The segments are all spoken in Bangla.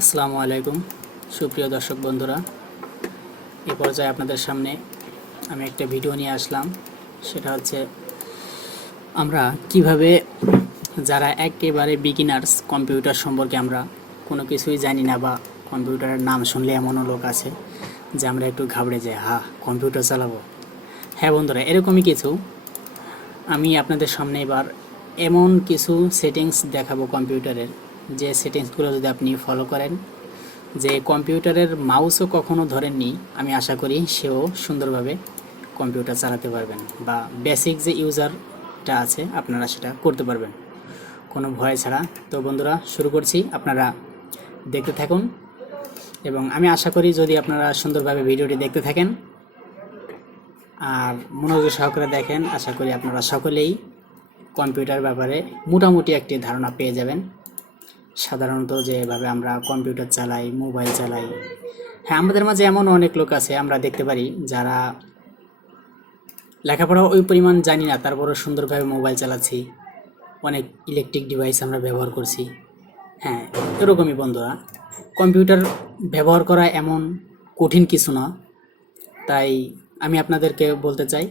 আসসালামু আলাইকুম সুপ্রিয় দর্শক বন্ধুরা, এই পর্যায়ে আপনাদের সামনে আমি একটা ভিডিও নিয়ে আসলাম। সেটা হচ্ছে আমরা কিভাবে যারা একেবারে বিগিনার্স কম্পিউটার সম্পর্কে আমরা কোনো কিছুই জানি না, বা কম্পিউটারের নাম শুনলে এমনও লোক আছে যে আমরা একটু ঘাবড়ে যাই, কম্পিউটার চালাবো। হ্যাঁ বন্ধুরা, এরকমই কিছু আমি আপনাদের সামনে এবার এমন কিছু সেটিংস দেখাবো কম্পিউটারের, যে সেটিংসগুলো যদি আপনি ফলো করেন, যে কম্পিউটারের মাউসও কখনো ধরেননি, আমি আশা করি সেও সুন্দরভাবে কম্পিউটার চালাতে পারবেন, বা বেসিক যে ইউজারটা আছে আপনারা সেটা করতে পারবেন কোনো ভয় ছাড়া। তো বন্ধুরা, শুরু করছি, আপনারা দেখতে থাকুন এবং আমি আশা করি যদি আপনারা সুন্দরভাবে ভিডিওটি দেখতে থাকেন আর মনোযোগ সহকারে দেখেন, আশা করি আপনারা সকলেই কম্পিউটার ব্যাপারে মোটামুটি একটি ধারণা পেয়ে যাবেন। সাধারণত যেভাবে আমরা কম্পিউটার চালাই, মোবাইল চালাই, হ্যাঁ আমাদের মাঝে এমন অনেক লোক আছে আমরা দেখতে পারি যারা লেখাপড়া ওই পরিমাণ জানি না, তারপরও সুন্দরভাবে মোবাইল চালাচ্ছি, অনেক ইলেকট্রিক ডিভাইস আমরা ব্যবহার করছি। হ্যাঁ, এরকমই বন্ধুরা, কম্পিউটার ব্যবহার করা এমন কঠিন কিছু না। তাই আমি আপনাদেরকে বলতে চাই,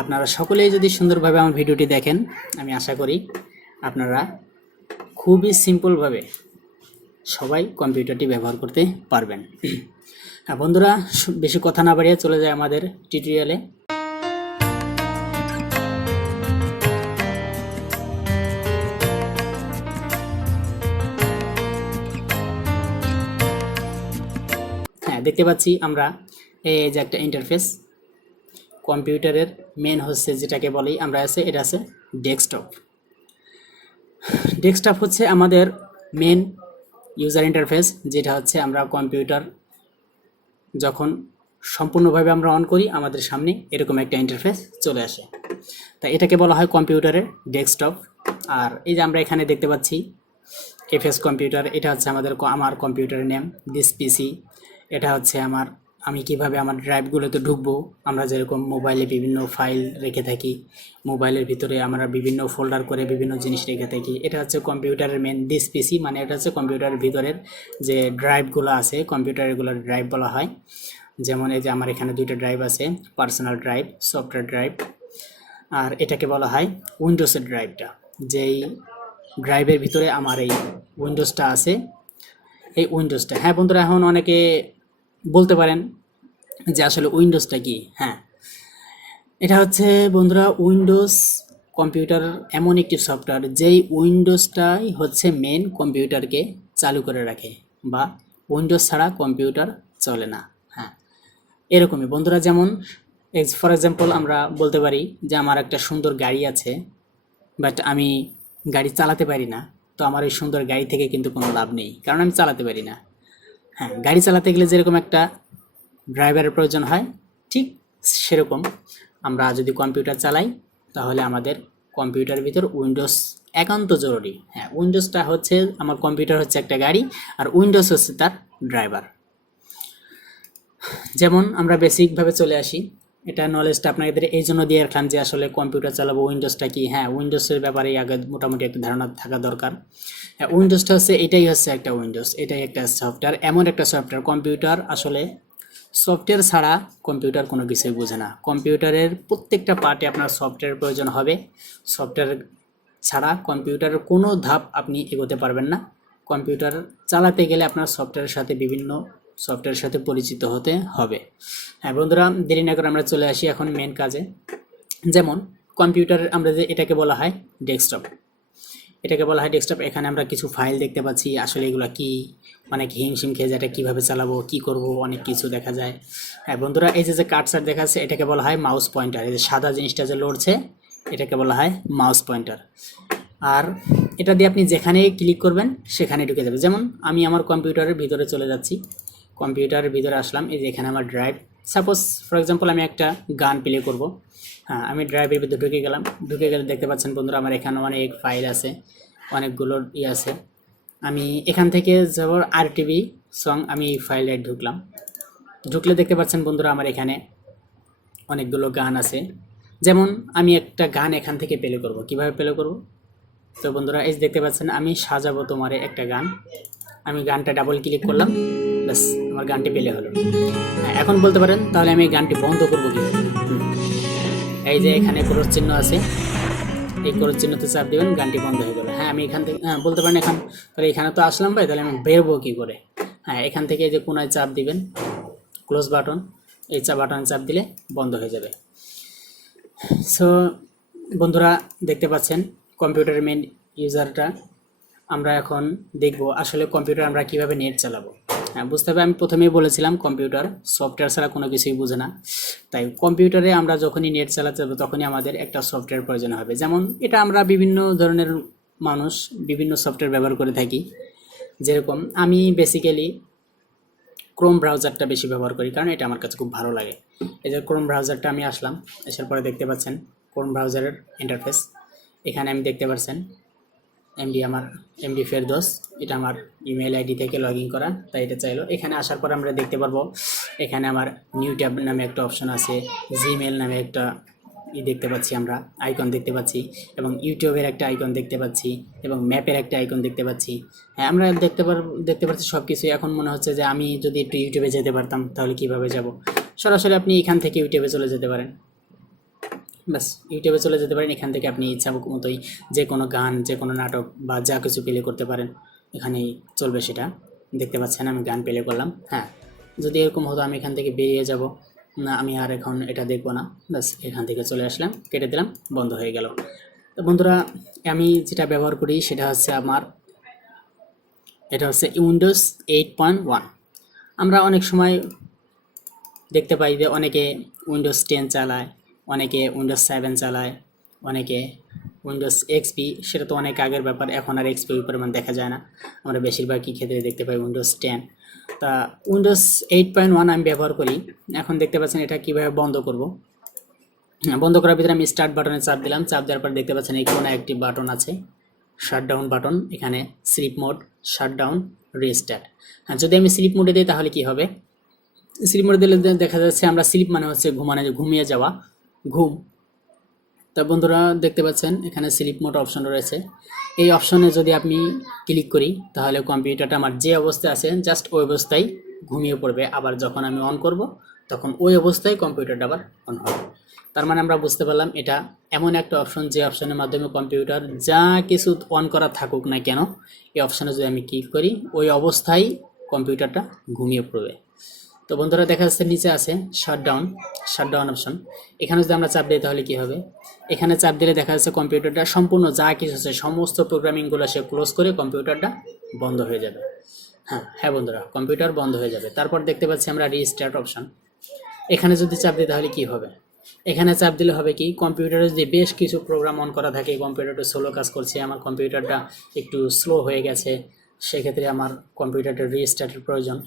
আপনারা সকলেই যদি সুন্দরভাবে আমার ভিডিওটি দেখেন, আমি আশা করি আপনারা খুবই সিম্পলভাবে সবাই কম্পিউটারটি ব্যবহার করতে পারবেন। হ্যাঁ বন্ধুরা, বেশি কথা না বাড়িয়ে চলে যায় আমাদের টিউটোরিয়ালে। হ্যাঁ, দেখতে পাচ্ছি আমরা এই যে একটা ইন্টারফেস। কম্পিউটারের মেন হচ্ছে যেটাকে বলি আমরা আছে, এটা আছে ডেস্কটপ। ডেস্কটপ হচ্ছে আমাদের মেন ইউজার ইন্টারফেস, যেটা হচ্ছে আমরা কম্পিউটার যখন সম্পূর্ণভাবে আমরা অন করি আমাদের সামনে এরকম একটা ইন্টারফেস চলে আসে। তা এটাকে বলা হয় কম্পিউটারের ডেস্কটপ। আর এই যে আমরা এখানে দেখতে পাচ্ছি এফএস কম্পিউটার, এটা হচ্ছে আমার কম্পিউটারের নেম। দিস পিসি, এটা হচ্ছে আমি কিভাবে আমার ড্রাইভগুলোতে ঢুকবো। আমরা যেরকম মোবাইলে বিভিন্ন ফাইল রেখে থাকি, মোবাইলের ভিতরে আমরা বিভিন্ন ফোল্ডার করে বিভিন্ন জিনিস রেখে থাকি, এটা হচ্ছে কম্পিউটারের মেন দিস পিসি, মানে এটা হচ্ছে কম্পিউটারের ভিতরের যে ড্রাইভগুলো আছে, কম্পিউটারগুলোর ড্রাইভ বলা হয়। যেমন এই যে আমার এখানে দুইটা ড্রাইভ আছে, পার্সোনাল ড্রাইভ, সফটওয়্যার ড্রাইভ। আর এটাকে বলা হয় উইন্ডোজের ড্রাইভটা, যেই ড্রাইভের ভিতরে আমার এই উইন্ডোজটা আছে, এই উইন্ডোজটা। হ্যাঁ বন্ধুরা, এখন অনেকে বলতে পারেন যে আসলে উইন্ডোজটা কি। হ্যাঁ, এটা হচ্ছে বন্ধুরা উইন্ডোজ কম্পিউটার এমন একটি সফটওয়্যার, যেই উইন্ডোজটাই হচ্ছে মেন কম্পিউটারকে চালু করে রাখে, বা উইন্ডোজ ছাড়া কম্পিউটার চলে না। হ্যাঁ, এরকমই বন্ধুরা, যেমন ফর এক্সাম্পল আমরা বলতে পারি যে আমার একটা সুন্দর গাড়ি আছে, বাট আমি গাড়ি চালাতে পারি না। তো আমার এই সুন্দর গাড়ি থেকে কিন্তু কোনো লাভ নেই, কারণ আমি চালাতে পারি না। হ্যাঁ, গাড়ি চালাতে গেলে যেরকম একটা ড্রাইভারের প্রয়োজন হয়, ঠিক সেরকম আমরা যদি কম্পিউটার চালাই তাহলে আমাদের কম্পিউটারের ভিতর উইন্ডোজ একান্ত জরুরি। হ্যাঁ, উইন্ডোজটা হচ্ছে আমার কম্পিউটার হচ্ছে একটা গাড়ি, আর উইন্ডোজ হচ্ছে তার ড্রাইভার। যেমন আমরা বেসিকভাবে চলে আসি, এটা নলেজটা আপনাদের এই জন্য দিয়ে রাখলাম যে আসলে কম্পিউটার চালাবো, উইন্ডোজটা কি। হ্যাঁ, উইন্ডোজের ব্যাপারে আগে মোটামুটি একটা ধারণা থাকা দরকার। হ্যাঁ, উইন্ডোজটা হচ্ছে এটাই হচ্ছে একটা উইন্ডোজ, এটাই একটা সফটওয়্যার, এমন একটা সফটওয়্যার। কম্পিউটার আসলে সফটওয়্যার ছাড়া কম্পিউটার কোনো কিছুই বোঝে না। কম্পিউটারের প্রত্যেকটা পার্টে আপনার সফটওয়্যারের প্রয়োজন হবে। সফটওয়্যার ছাড়া কম্পিউটারের কোনো ধাপ আপনি এগোতে পারবেন না। কম্পিউটার চালাতে গেলে আপনার সফটওয়্যারের সাথে বিভিন্ন সফটওয়্যারের সাথে পরিচিত হতে হবে। হ্যাঁ বন্ধুরা, দেরি না করে আমরা চলে আসি এখন মেন কাজে। যেমন কম্পিউটারের আমরা যে এটাকে বলা হয় ডেস্কটপ, এটাকে বলা হয় ডেস্কটপ। এখানে আমরা কিছু ফাইল দেখতে পাচ্ছি, আসলে এগুলো কি, অনেক হিমশিম খেয়ে যায়, এটা কীভাবে চালাবো, কি করব, অনেক কিছু দেখা যায়। হ্যাঁ বন্ধুরা, এই যে কার্সার দেখা যাচ্ছে, এটাকে বলা হয় মাউস পয়েন্টার। এই যে সাদা জিনিসটা যে লড়ছে, এটাকে বলা হয় মাউস পয়েন্টার। আর এটা দিয়ে আপনি যেখানে ক্লিক করবেন সেখানে ঢুকে যাবে। যেমন আমি আমার কম্পিউটারের ভিতরে চলে যাচ্ছি, কম্পিউটারের ভিতরে আসলাম, এই যে এখানে আমার ড্রাইভ। সাপোজ ফর এক্সাম্পল আমি একটা গান প্লে করব। হ্যাঁ, আমি ড্রাইভের ভিতরে ঢুকে গেলাম। ঢুকে গেলে দেখতে পাচ্ছেন বন্ধুরা, আমার এখানে অনেক ফাইল আছে, অনেকগুলো আছে। আমি এখান থেকে যাবো আরটিভি সং, আমি এই ফাইলে ঢুকলাম। ঢুকলে দেখতে পাচ্ছেন বন্ধুরা, আমার এখানে অনেকগুলো গান আছে। যেমন আমি একটা গান এখান থেকে প্লে করব, কিভাবে প্লে করব। তো বন্ধুরা, এই দেখতে পাচ্ছেন আমি সাজাবো তোমারে একটা গান, আমি গানটা ডাবল ক্লিক করলাম, ব্যাস আমার গানটি প্লে হলো। হ্যাঁ, এখন বলতে পারেন তাহলে আমি গানটি বন্ধ করবো কীভাবে? এই যে এখানে ক্রস চিহ্ন আছে, এই ক্রস চিহ্নতে চাপ দেবেন, গানটি বন্ধ হয়ে গেল। হ্যাঁ, আমি এখান থেকে বলতে পারেন এখন তাহলে এখানে তো আসলাম ভাই, তাহলে আমি বেরবো কী করে? হ্যাঁ, এখান থেকে এই যে কোনায় চাপ দিবেন, ক্লোজ বাটন, এই বাটনে চাপ দিলে বন্ধ হয়ে যাবে। সো বন্ধুরা দেখতে পাচ্ছেন কম্পিউটারের মেন ইউজারটা। আমরা এখন দেখব আসলে কম্পিউটার আমরা কিভাবে নেট চালাবো। হ্যাঁ, বুঝতে হবে, আমি প্রথমেই বলেছিলাম কম্পিউটার সফটওয়্যার ছাড়া কোনো কিছুই বোঝে না। তাই কম্পিউটারে আমরা যখনই নেট চালাতে যাবো তখনই আমাদের একটা সফটওয়্যার প্রয়োজন হবে। যেমন এটা আমরা বিভিন্ন ধরনের মানুষ বিভিন্ন সফটওয়্যার ব্যবহার করে থাকি। যেরকম আমি বেসিক্যালি ক্রোম ব্রাউজারটা বেশি ব্যবহার করি, কারণ এটা আমার কাছে খুব ভালো লাগে। এই যে ক্রোম ব্রাউজারটা আমি আসলাম, আসার পরে দেখতে পাচ্ছেন ক্রোম ব্রাউজারের ইন্টারফেস। এখানে আমি দেখতে পাচ্ছেন এমডি ফেরদৌস, এটা আমার ইমেল আইডি থেকে লগ ইন করা, তাই এটা চাইলো। এখানে আসার পর আমরা দেখতে পারবো এখানে আমার নিউ ট্যাব নামে একটা অপশন আছে, জিমেল নামে একটা দেখতে পাচ্ছি, আমরা আইকন দেখতে পাচ্ছি, এবং ইউটিউবের একটা আইকন দেখতে পাচ্ছি, এবং ম্যাপের একটা আইকন দেখতে পাচ্ছি। হ্যাঁ, আমরা দেখতে পাচ্ছি সব কিছুই। এখন মনে হচ্ছে যে আমি যদি একটু ইউটিউবে যেতে পারতাম তাহলে কিভাবে যাব? সরাসরি আপনি এখান থেকে ইউটিউবে চলে যেতে পারেন, ব্যাস ইউটিউবে চলে যেতে পারেন। এখান থেকে আপনি ইচ্ছা মতোই যে কোনো গান, যে কোনো নাটক বা যা কিছু প্লে করতে পারেন, এখানেই চলবে সেটা। দেখতে পাচ্ছেন আমি গান প্লে করলাম। হ্যাঁ, যদি এরকম হতো আমি এখান থেকে বেরিয়ে যাব, না আমি আর এখন এটা দেখবো না, ব্যাস এখান থেকে চলে আসলাম, কেটে দিলাম, বন্ধ হয়ে গেল। তো বন্ধুরা আমি যেটা ব্যবহার করি সেটা হচ্ছে এটা হচ্ছে উইন্ডোজ 8.1। আমরা অনেক সময় দেখতে পাই যে অনেকে উইন্ডোজ 10 চালায়, অনেকে উইন্ডোজ 7 চালায়, অনেকে উইন্ডোজ এক্সপি, সেটা তো অনেক আগের ব্যাপার, এখন আর এক্সপি পরিমাণ দেখা যায় না। আমরা বেশিরভাগই ক্ষেত্রে দেখতে পাই উইন্ডোজ 10। তা উইন্ডোজ 8.1 আমি ব্যবহার করি। এখন দেখতে পাচ্ছেন এটা কীভাবে বন্ধ করব। বন্ধ করার ভিতরে আমি স্টার্ট বাটনে চাপ দিলাম, চাপ দেওয়ার পর দেখতে পাচ্ছেন এই কোণে একটি বাটন আছে, শাটডাউন বাটন। এখানে স্লিপ মোড, শাটডাউন, রিস্টার্ট। হ্যাঁ, যদি আমি স্লিপ মোডে দিই তাহলে কি হবে? স্লিপ মোডে দিলে দেখা যাচ্ছে আমরা স্লিপ মানে হচ্ছে ঘুমিয়ে যাওয়া, ঘুম। তা বন্ধুরা দেখতে পাচ্ছেন এখানে স্লিপ মোড অপশন রয়েছে। এই অপশনে যদি আপনি ক্লিক করি তাহলে কম্পিউটারটা আমার যে অবস্থায় আছে জাস্ট ওই অবস্থায় ঘুমিয়ে পড়বে। আবার যখন আমি অন করব তখন ওই অবস্থায় কম্পিউটারটা আবার অন হবে। তার মানে আমরা বুঝতে পারলাম এটা এমন একটা অপশন যে অপশনের মাধ্যমে কম্পিউটার যা কিছু অন করা থাকুক না কেন, এই অপশনে যদি আমি ক্লিক করি ওই অবস্থায় কম্পিউটারটা ঘুমিয়ে পড়বে। তো বন্ধুরা দেখা যাচ্ছে নিচে আছে শাটডাউন অপশন। এখানে যদি আমরা চাপ দিই তাহলে কি হবে? এখানে চাপ দিলে দেখা যাচ্ছে কম্পিউটারটা সম্পূর্ণ যা কিছু আছে সমস্ত প্রোগ্রামিংগুলো সে ক্লোজ করে কম্পিউটারটা বন্ধ হয়ে যাবে। হ্যাঁ বন্ধুরা, কম্পিউটার বন্ধ হয়ে যাবে। তারপর দেখতে পাচ্ছি আমরা রিস্টার্ট অপশন। এখানে যদি চাপ দিই তাহলে কি হবে? এখানে চাপ দিলে হবে কি, কম্পিউটারে যদি বেশ কিছু প্রোগ্রাম অন করা থাকে, কম্পিউটারটা স্লো কাজ করছে, আমার কম্পিউটারটা একটু স্লো হয়ে গেছে, সেক্ষেত্রে আমার কম্পিউটারটা রিস্টার্টের প্রয়োজন।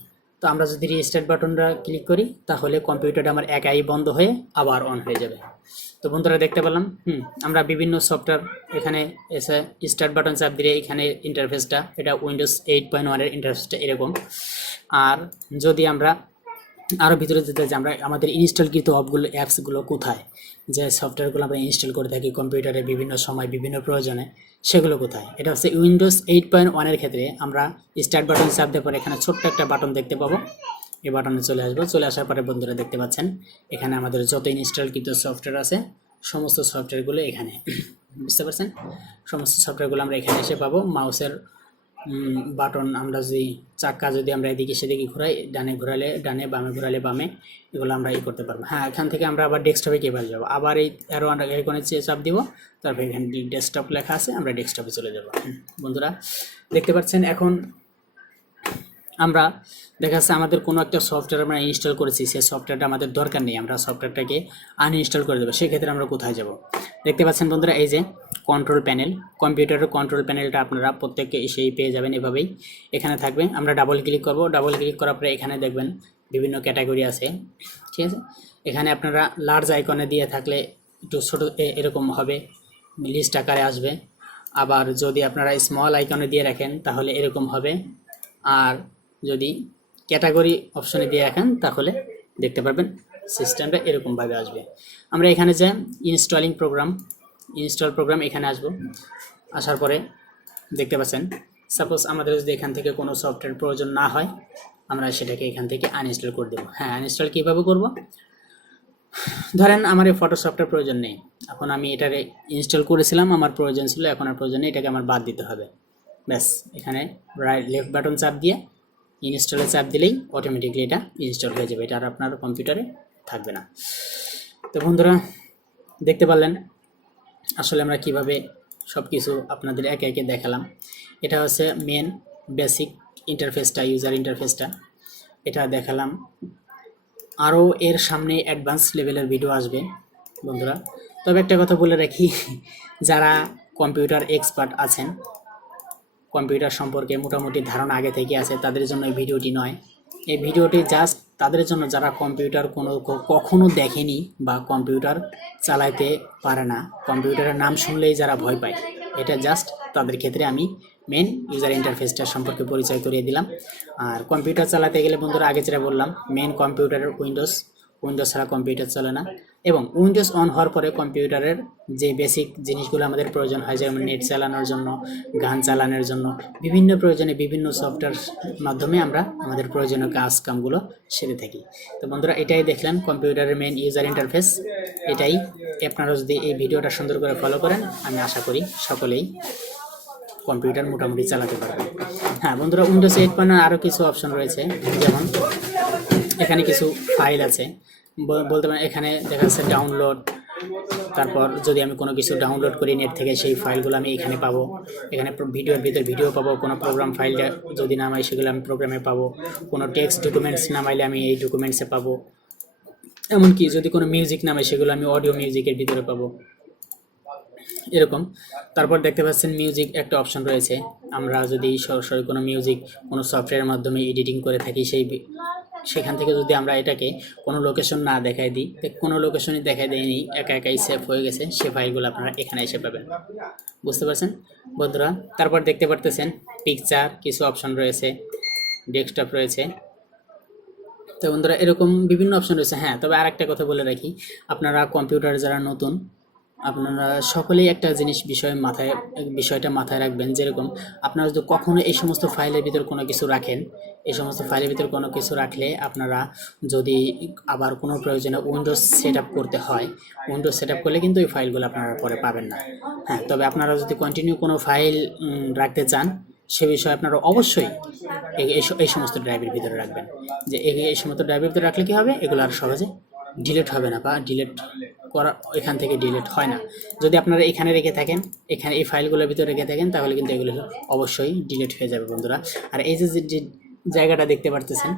তো আমরা যদি রিস্টার্ট বাটনটা ক্লিক করি তাহলে কম্পিউটারটা আমার একাই বন্ধ হয়ে আবার অন হয়ে যাবে। তো বন্ধুরা দেখতে পেলাম আমরা বিভিন্ন সফটওয়্যার এখানে এসে স্টার্ট বাটন চাপ দিলে এখানে ইন্টারফেসটা, এটা উইন্ডোজ 8.1-এর ইন্টারফেসটা এরকম। আর যদি আমরা আরও ভিতরে যেতে যে আমরা আমাদের ইনস্টলকৃত অ্যাপসগুলো কোথায়, যে সফটওয়্যারগুলো আমরা ইনস্টল করে থাকি কম্পিউটারে বিভিন্ন সময় বিভিন্ন প্রয়োজনে, সেগুলো কোথায়? এটা হচ্ছে উইন্ডোজ 8.1-এর ক্ষেত্রে আমরা স্টার্ট বাটন চাপ দেওয়ার পরে এখানে ছোট্ট একটা বাটন দেখতে পাবো, এই বাটনে চলে আসবো। চলে আসার পরে বন্ধুরা দেখতে পাচ্ছেন এখানে আমাদের যত ইনস্টলকৃত সফটওয়্যার আছে সমস্ত সফটওয়্যারগুলো এখানে, বুঝতে পারছেন? সমস্ত সফটওয়্যারগুলো আমরা এখানে এসে পাবো। মাউসের বাটন আমরা যদি আমরা এদিকে সেদিকে ঘোরাই, ডানে ঘোরালে ডানে, বামে ঘোরালে বামে, এগুলো আমরা করতে পারবো। হ্যাঁ, এখান থেকে আমরা আবার ডেস্কটপে কীভাবে যাবো? আবার এই অ্যারো আইকনে চাপ দিব, তারপর এখানে ডেস্কটপ লেখা আছে, আমরা ডেস্কটপে চলে যাব। বন্ধুরা দেখতে পাচ্ছেন এখন আমরা দেখা যাচ্ছে আমাদের কোনো একটা সফটওয়্যার আমরা ইনস্টল করেছি, সেই সফটওয়্যারটা আমাদের দরকার নেই, আমরা সফটওয়্যারটাকে আনইনস্টল করে দেবো। সেক্ষেত্রে আমরা কোথায় যাব? দেখতে পাচ্ছেন বন্ধুরা এই যে কন্ট্রোল প্যানেল, কম্পিউটারের কন্ট্রোল প্যানেলটা আপনারা প্রত্যেককে এসেই পেয়ে যাবেন, এভাবেই এখানে থাকবে। আমরা ডাবল ক্লিক করব, ডাবল ক্লিক করার পরে এখানে দেখবেন বিভিন্ন ক্যাটাগরি আছে, ঠিক আছে? এখানে আপনারা লার্জ আইকনে দিয়ে থাকলে একটু ছোটো এরকম হবে, লিস্ট আকারে আসবে। আবার যদি আপনারা স্মল আইকনে দিয়ে রাখেন তাহলে এরকম হবে। আর যদি ক্যাটাগরি অপশনে দিয়ে রাখেন তাহলে দেখতে পারবেন সিস্টেমটা এরকমভাবে আসবে। আমরা এখানে যে ইনস্টল প্রোগ্রাম এখানে আসব। আসার পরে দেখতে পাচ্ছেন সাপোজ আমাদের যদি এখান থেকে কোনো সফটওয়্যার প্রয়োজন না হয়, আমরা সেটাকে এখান থেকে আনইনস্টল করে দেবো। হ্যাঁ, আনইনস্টল কীভাবে করব? ধরেন আমার এই ফটোশপটার প্রয়োজন নেই, এখন আমি এটারে ইনস্টল করেছিলাম, আমার প্রয়োজন ছিল, এখন আর প্রয়োজন নেই, এটাকে আমার বাদ দিতে হবে। ব্যাস, এখানে লেফট বাটন চাপ দিয়ে ইনস্টলে চাপ দিলেই অটোমেটিকলি এটা ইনস্টল হয়ে যাবে, এটা আর আপনার কম্পিউটারে থাকবে না। তো বন্ধুরা, দেখতে পারলেন আসলে আমরা কিভাবে সব কিছু আপনাদের একে একে দেখালাম। এটা হচ্ছে মেন বেসিক ইন্টারফেসটা, ইউজার ইন্টারফেসটা এটা দেখালাম। আরও এর সামনে অ্যাডভান্স লেভেলের ভিডিও আসবে বন্ধুরা। তবে একটা কথা বলে রাখি, যারা কম্পিউটার এক্সপার্ট আছেন, কম্পিউটার সম্পর্কে মোটামুটি ধারণা আগে থেকে আছে, তাদের জন্য এই ভিডিওটি নয়। এই ভিডিওটি জাস্ট তাদের জন্য যারা কম্পিউটার কখনো দেখেনি বা কম্পিউটার চালাইতে পারে না, কম্পিউটারের নাম শুনলেই যারা ভয় পায়, এটা জাস্ট তাদের ক্ষেত্রে আমি মেন ইউজার ইন্টারফেসটা সম্পর্কে পরিচয় করিয়ে দিলাম। আর কম্পিউটার চালাতে গেলে বন্ধুরা, আগে যেটা বললাম, মেন কম্পিউটারের উইন্ডোজ ছাড়া কম্পিউটার চলে না, এবং উইন্ডোজ অন হওয়ার পরে কম্পিউটারের যে বেসিক জিনিসগুলো আমাদের প্রয়োজন হয়, যেমন নেট চালানোর জন্য, গান চালানোর জন্য, বিভিন্ন প্রয়োজনে বিভিন্ন সফটওয়্যার মাধ্যমে আমরা আমাদের প্রয়োজনীয় কাজকামগুলো সেরে থাকি। তো বন্ধুরা, এটাই দেখলেন কম্পিউটারের মেন ইউজার ইন্টারফেস। এটাই আপনারা যদি এই ভিডিওটা সুন্দর করে ফলো করেন, আমি আশা করি সকলেই কম্পিউটার মোটামুটি চালাতে পারবেন। হ্যাঁ বন্ধুরা, উইন্ডোজ 8 আরও কিছু অপশন রয়েছে, যেমন এখানে কিছু ফাইল আছে, বলতে পারেন এখানে দেখা যাচ্ছে ডাউনলোড। তারপর যদি আমি কোনো কিছু ডাউনলোড করি নেট থেকে, সেই ফাইলগুলো আমি এখানে পাবো। এখানে ভিডিওর ভিতরে ভিডিও পাবো, কোনো প্রোগ্রাম ফাইলটা যদি নামাই সেগুলো আমি প্রোগ্রামে পাবো, কোনো টেক্সট ডকুমেন্টস নামাইলে আমি এই ডকুমেন্টসে পাবো, এমনকি যদি কোনো মিউজিক নামাই সেগুলো আমি অডিও মিউজিকের ভিতরে পাবো, এরকম। তারপর দেখতে পাচ্ছেন মিউজিক একটা অপশন রয়েছে, আমরা যদি সরাসরি কোনো মিউজিক কোনো সফটওয়্যারের মাধ্যমে এডিটিং করে থাকি, সেখান থেকে যদি আমরা এটাকে কোনো লোকেশন না দেখাই দিই, কোনো লোকেশনই দেখাই দেয়নি, একা একাই সেভ হয়ে গেছে, সে ফাইলগুলো আপনারা এখানে এসে পাবেন। বুঝতে পারছেন বন্ধুরা? তারপর দেখতে পারতেছেন পিকচার কিছু অপশন রয়েছে, ডেস্কটপ রয়েছে। তো বন্ধুরা, এরকম বিভিন্ন অপশন রয়েছে। হ্যাঁ, তবে আর একটা কথা বলে রাখি, আপনারা কম্পিউটারে যারা নতুন, আপনারা সকলেই একটা বিষয়টা মাথায় রাখবেন, যেরকম আপনারা যদি কখনো এই সমস্ত ফাইলের ভিতর কোনো কিছু রাখেন, এই সমস্ত ফাইলের ভিতর কোনো কিছু রাখলে আপনারা যদি আবার কোনো প্রয়োজনে উইন্ডোজ সেট আপ করতে হয়, উইন্ডোজ সেট আপ করলে কিন্তু এই ফাইলগুলো আপনারা পরে পাবেন না। হ্যাঁ, তবে আপনারা যদি কন্টিনিউ কোনো ফাইল রাখতে চান, সে বিষয়ে আপনারা অবশ্যই এই সমস্ত ড্রাইভের ভিতরে রাখবেন। যে এই সমস্ত ড্রাইভের ভিতরে রাখলে কী হবে, এগুলো আর সহজে ডিলিট হবে না, বা ডিলিট করা এখান থেকে ডিলিট হয় না। যদি আপনারা এখানে রেখে থাকেন, এখানে এই ফাইলগুলোর ভিতরে রেখে থাকেন, তাহলে কিন্তু এগুলো অবশ্যই ডিলিট হয়ে যাবে বন্ধুরা। আর এই যে জায়গাটা দেখতে পারতেছেন,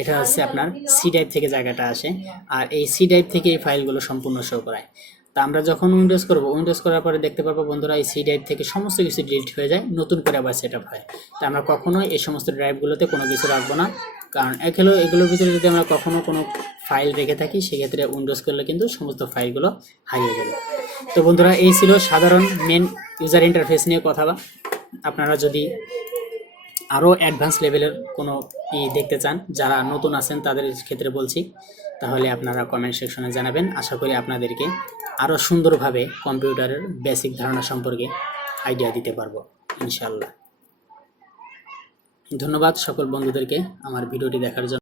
এটা হচ্ছে আপনার সি ড্রাইভ থেকে জায়গাটা আসে, আর এই সি ড্রাইভ থেকে এই ফাইলগুলো সম্পূর্ণ শো করায়। তা আমরা যখন উইন্ডোজ করব, উইন্ডোজ করার পরে দেখতে পারবো বন্ধুরা, এই সি ড্রাইভ থেকে সমস্ত কিছু ডিলিট হয়ে যায়, নতুন করে আবার সেট আপ হয়। তা আমরা কখনোই এই সমস্ত ড্রাইভগুলোতে কোনো কিছু রাখবো না, কারণ এগুলোর ভিতরে যদি আমরা কখনো কোনো ফাইল রেখে থাকি, সেক্ষেত্রে উইন্ডোজ করলে কিন্তু সমস্ত ফাইলগুলো হারিয়ে যাবে। তো বন্ধুরা, এই ছিল সাধারণ মেন ইউজার ইন্টারফেস নিয়ে কথা। আপনারা যদি আরও অ্যাডভান্স লেভেলের কোনো দেখতে চান, যারা নতুন আছেন তাদের ক্ষেত্রে বলছি, তাহলে আপনারা কমেন্ট সেকশনে জানাবেন। আশা করি আপনাদেরকে আরও সুন্দরভাবে কম্পিউটারের বেসিক ধারণা সম্পর্কে আইডিয়া দিতে পারবো ইনশাআল্লাহ। ধন্যবাদ সকল বন্ধুদেরকে আমার ভিডিওটি দেখার জন্য।